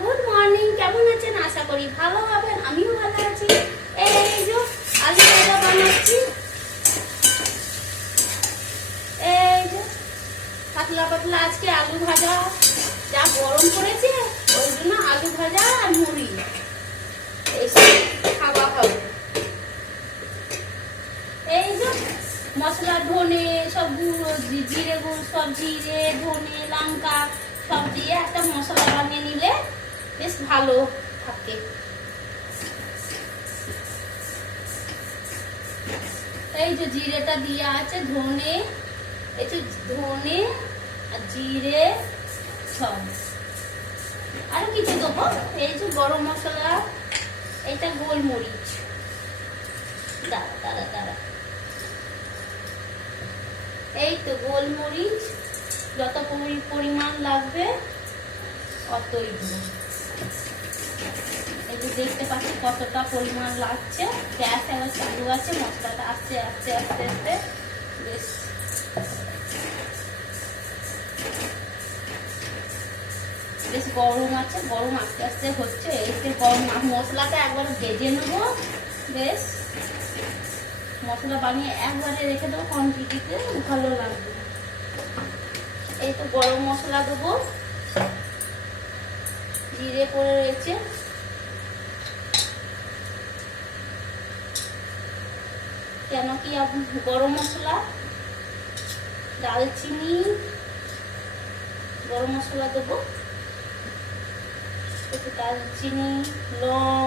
Good morning, কেমন আছেন? আশা করি ভালো হবেন, আমিও ভালো আছি। এই যে আলু ভাজা বানাচ্ছি, এই যে পাতলা পাতলা আজকে আলু ভাজা। যা গরম পড়েছে ওই জন্য আলু ভাজা আর মুড়ি এইসব খাওয়া হবে। এই যে মশলা ধনে সব গুঁড়ো, জিরে গুঁড়ো, সব জিরে ধনে লঙ্কা সব দিয়ে একটা মশলা বানিয়ে নিলে বেশ ভালো থাকে। এই যে জিরেটা দিয়ে আছে, ধনে, এই যে ধনে আর জিরে সব, আর কিছু দেবো। এই যে গরম মশলা, এইটা গোলমরিচ, দাঁড়া দাঁড়া দাঁড়া, এই তো গোলমরিচ যত পরিমাণ লাগবে অতই দেবো। এই যে দেখতে পাচ্ছি কতটা পরিমাণ লাগছে। গ্যাস আবার চালু আছে, মশলাটা আস্তে আস্তে আস্তে আস্তে বেশ বেশ গরম আছে, গরম আস্তে আস্তে হচ্ছে। এই যে গরম মশলাটা একবার ভেজে নেবো, বেশ মশলা বানিয়ে একবারে রেখে দেবো কোয়ান্টিটিতে, ভালো লাগবে। এই তো গরম মশলা দেবো, জিরে পড়ে রয়েছে, কেন কি গরম মশলা, দালচিনি, গরম মশলা দেবো, একটু দালচিনি, লং,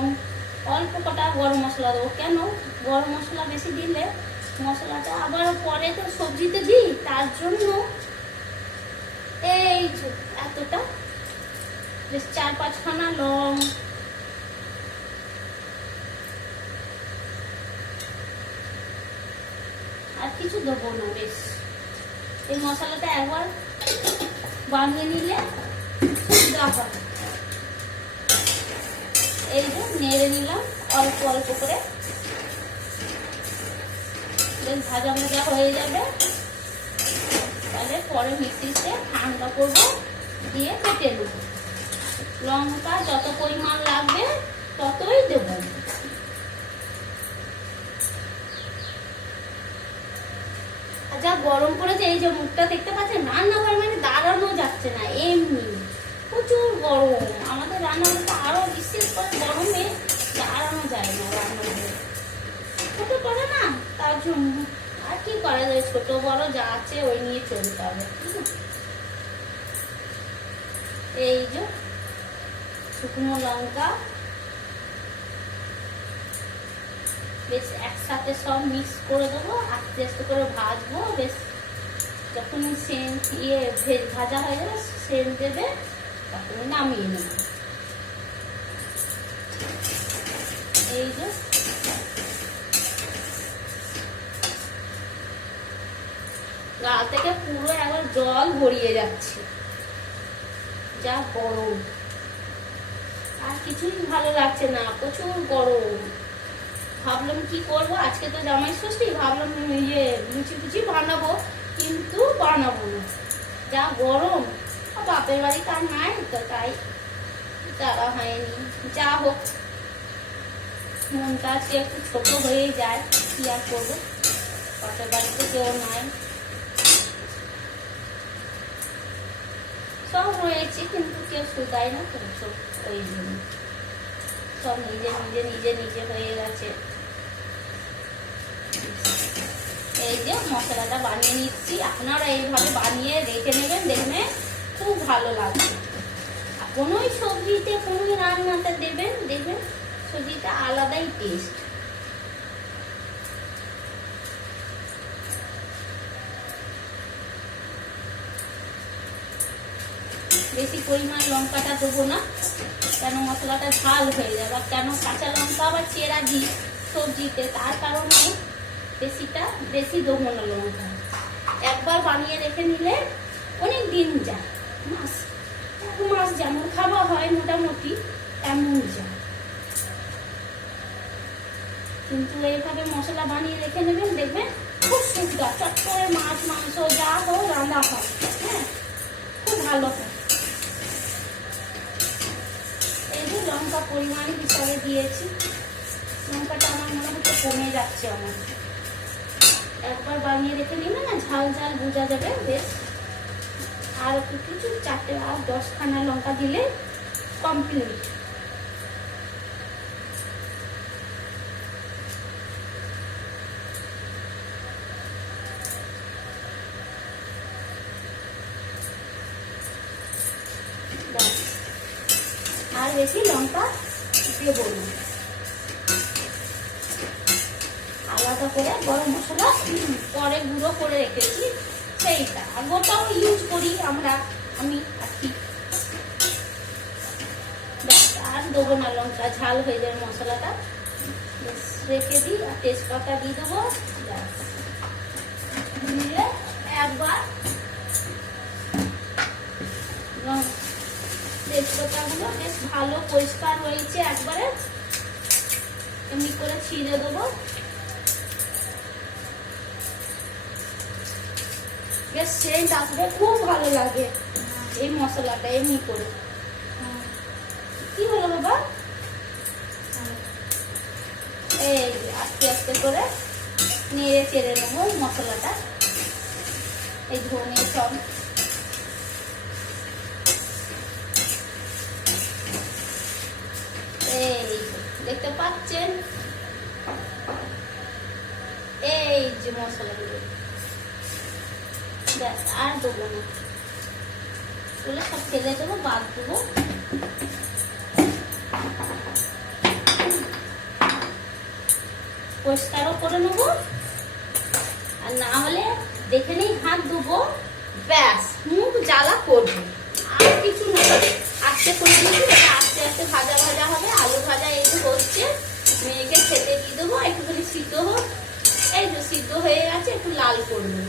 অল্প কটা গরম মশলা দেবো। কেন গরম মশলা বেশি দিলে মশলাটা আবার পরে তো সবজিতে দিই, তার জন্য এই এতটা, বেশ 4-5 খানা লং, আর কিছু দেবো না। বেশ এই মশলাটা একবার বানিয়ে নিলে দেওয়া হবে। এই যে নেড়ে নিলাম অল্প অল্প করে, বেশ ভাজা ভাজা হয়ে যাবে। তাহলে পরে মিক্সিতে ঠান্ডা করবো, দিয়ে কেটে নেব। লঙ্কা যত পরিমাণ লাগবে ততই দেব। যা গরম পড়েছে, এই যে মুখটা দেখতে পাচ্ছেন, রান্নাঘর মানে দাঁড়ানো যাচ্ছে না, এমনি প্রচুর গরম। আমাদের রান্নাঘরটা আরো বিশেষ করে গরমে দাঁড়ানো যায় না রান্নাঘরে, ছোট করে না, তার জন্য। আর কি করা যায়, ছোট বড় যা আছে ওই নিয়ে চলতে হবে। এই যে শুকনো লঙ্কা বেশ একসাথে সব মিক্স করে দেবো, আস্তে আস্তে করে ভাজবো। বেশ যখন সেন্ট ভাজা হয়ে যাবে, সেন্ট দেবে, তখন নামিয়ে নেব। এই যে গা থেকে পুরো একবার জল গড়িয়ে যাচ্ছে, যা গরম, আর কিছুই ভালো লাগছে না, প্রচুর গরম। ভাবলাম কি করবো, আজকে তো জামাই ষষ্ঠী, ভাবলাম লুচি ফুচি বানাবো, কিন্তু বানাবো না, যা গরম। বাপের বাড়ি তার নাই তো, তাই যাওয়া হয়নি। যা হোক, মনটা আজকে একটু ছোট হয়ে যায়, কি আর করবো, বাপের বাড়িতে কেউ নাই। সব রয়েছে কিন্তু কেউ শুধায় না তো, সব ওই জন্য সব নিজে নিজে নিজে নিজে হয়ে গেছে। এই যে মশলাটা বানিয়ে নিচ্ছি, আপনারা এইভাবে বানিয়ে রেখে নেবেন, দেখবেন খুব ভালো লাগবে। কোনোই সবজিতে কোনোই রান্নাতে দেবেন, দেখবেন সবজিটা আলাদাই টেস্ট। বেশি পরিমাণ লঙ্কাটা দেবো না, কেন মশলাটা ঝাল হয়ে যাবে। আর কেন কাঁচা লঙ্কা আবার চেরা দিই সবজিতে, তার কারণে বেশি দেবো না লঙ্কা। একবার বানিয়ে রেখে নিলে অনেক দিন যায়, এক মাস যেমন খাওয়া হয় মোটামুটি তেমন যায়। কিন্তু এইভাবে মশলা বানিয়ে রেখে নেবেন, দেখবেন খুব সুবিধা, চট করে মাছ মাংস যা হোক রান্না হয়, হ্যাঁ, খুব ভালো হয়। লঙ্কা পরিমাণ হিসাবে দিয়েছি। লঙ্কাটা আমার মনে হচ্ছে কমে যাচ্ছে আমার। একবার বানিয়ে রেখে নিলে না ঝাল ঝাল বোঝা যাবে বেশ। আর একটু কিছু 4টে আর 10খানা লঙ্কা দিলে কমপ্লিট। আর বেশি লঙ্কা দেবো না। আলাদা করে গরম মশলা পরে গুঁড়ো করে রেখেছি সেইটা, আর গোটাও ইউজ করি আমরা, আমি আর কি। আর দেবো না, লঙ্কা ঝাল হয়ে যাবে মশলাটা, রেখে দিই। আর তেজপাতা দিয়ে দেবো, দিয়ে একবার তেজপাতাগুলো বেশ ভালো পরিষ্কার হয়েছে, একবারে এমনি করে ছিঁড়ে দেবো। বেশ সেন্ট আসবে, খুব ভালো লাগে এই মশলাটা এমনি করে। কি হলো বাবা? এই আস্তে আস্তে করে নেড়ে চেড়ে নেবো মশলাটা। এই ধনে সব এই দেখতে পাচ্ছেন, এই যে মশলাগুলো আর দেবো না, ওগুলো সব ফেলে দেবো, বাদ দেবো। পরিষ্কারও করে নেবো, আর না হলে দেখে নেই হাত ধুবো, ব্যাস মুখ জ্বালা করবো, আর কিছু না। আস্তে করে দিচ্ছি, এটা আস্তে আস্তে ভাজা ভাজা হবে। আলু ভাজা এই যে হচ্ছে, মেয়েকে খেতে দিয়ে দেবো, একটুখানি সিদ্ধ হোক। এই যে সিদ্ধ হয়ে গেছে, একটু লাল করবো,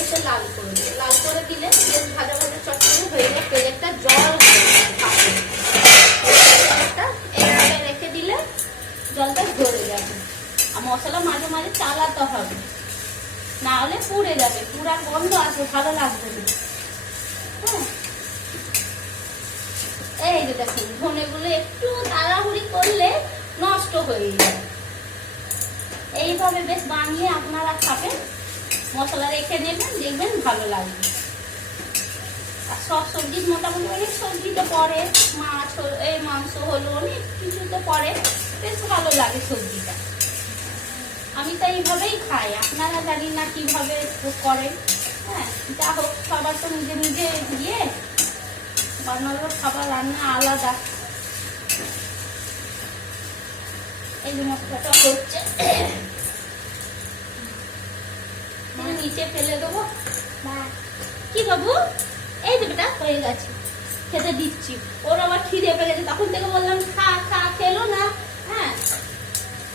এটা লাল করে দিলে, লাল করে দিলে বেশ ভাজা ভাজা চটচড়ে হয়ে যাবে। প্লেটটা জল রেখে দিলে জলটা ধরে যাবে। আর মশলা মাঝে মাঝে চালাতে হবে, না হলে পুড়ে যাবে, পুরার গন্ধ আসবে, ভালো লাগবে না। হ্যাঁ, এই যে দেখুন ধনেগুলো একটু তাড়াহুড়ি করলে নষ্ট হয়ে যায়। এইভাবে বেশ বানিয়ে আপনারা খাবেন, মশলা রেখে নেবেন, দেখবেন ভালো লাগবে। আর সব সবজি মোটামুটি অনেক সবজি তো পড়ে, মাছ এই মাংস হলো, অনেক কিছু তো পড়ে, বেশ ভালো লাগে সবজিটা। আমি তো এইভাবেই খাই, আপনারা জানি না কিভাবে করেন। হ্যাঁ, যা হোক, সবার তো নিজে নিজে গিয়ে বানানোর খাবার রান্না আলাদা। এই যে মশলাটা হচ্ছে, নিচে ফেলে দেবো। কি বাবু? এই যে বেটা হয়ে গেছে, খেতে দিচ্ছি। ওর আবার খিদে পেয়ে গেছে, তখন থেকে বললাম খা খা, খেলো না। হ্যাঁ,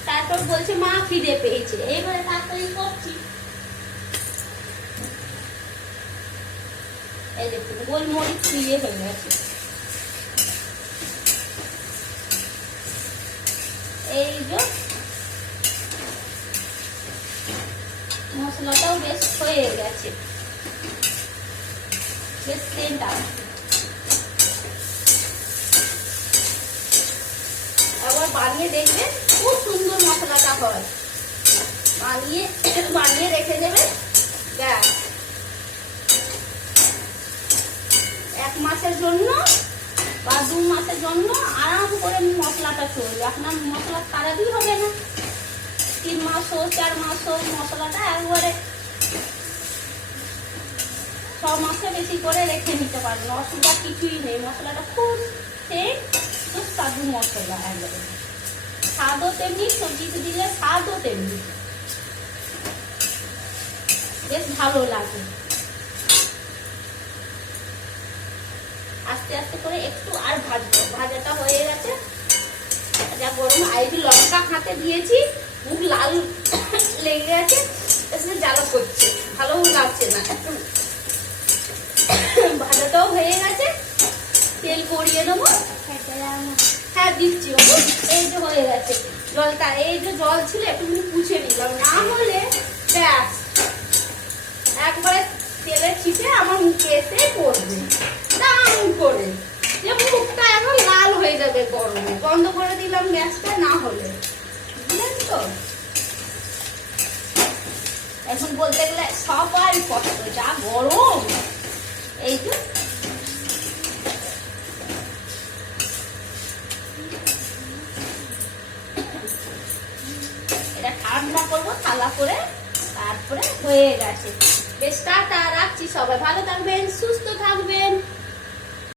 তারপর বলছে মা খিদে পেয়েছে, এইবারে তাড়াতাড়ি করছি। এই দেখুন গোলমরিচ দিয়ে হয়ে গেছে। এই যে মশলাটাও বেশ হয়ে গেছে, বেশ সেন্ট আসছে। আবার বানিয়ে দেখবেন, খুব সুন্দর মশলাটা হয়। বানিয়ে রেখে দেবেন, ব্যাস 1 মাসের জন্য বা 2 মাসের জন্য আরাম করে মশলাটা চলবে। আপনার মশলা খারাপই হবে না। 3 মাস হোক, 4 মাস হোক, মশলাটা একবারে 6 মাসে বেশি করে রেখে নিতে পারবেন, অসুবিধা কিছুই নেই। মশলাটা খুব সুস্বাদু মশলা, একবারে স্বাদও তেমনি, সবজিতে দিলে স্বাদও তেমনি, বেশ ভালো লাগে। আস্তে আস্তে করে একটু আর ভাজবো, ভাজাটা হয়ে গেছে। যা গরম, আইডি লঙ্কা হাতে দিয়েছি, মুখ লাল লেগে গেছে, জ্বালা করছে, ভালো লাগছে না। একটু ভাজাটাও হয়ে গেছে, তেল গড়িয়ে নেবো। হ্যাঁ দিচ্ছি, এই যে হয়ে গেছে জলটা। এই যে জল ছিল একটু পুছে নিলাম, না হলে ব্যাস একবারে তেলে ছিটে আমার মুখে এসে পড়বে দাম করে, যে গ্যাসটা না হলে, বুঝলেন তো? এখন বলতে গেলে সবাই কষ্ট, যা গরম। এই তো এটা ঠান্ডা করবো থালা করে, তারপরে হয়ে গেছে। বেশ, টাটা, রাখছি। সবাই ভালো থাকবেন, সুস্থ থাকবেন।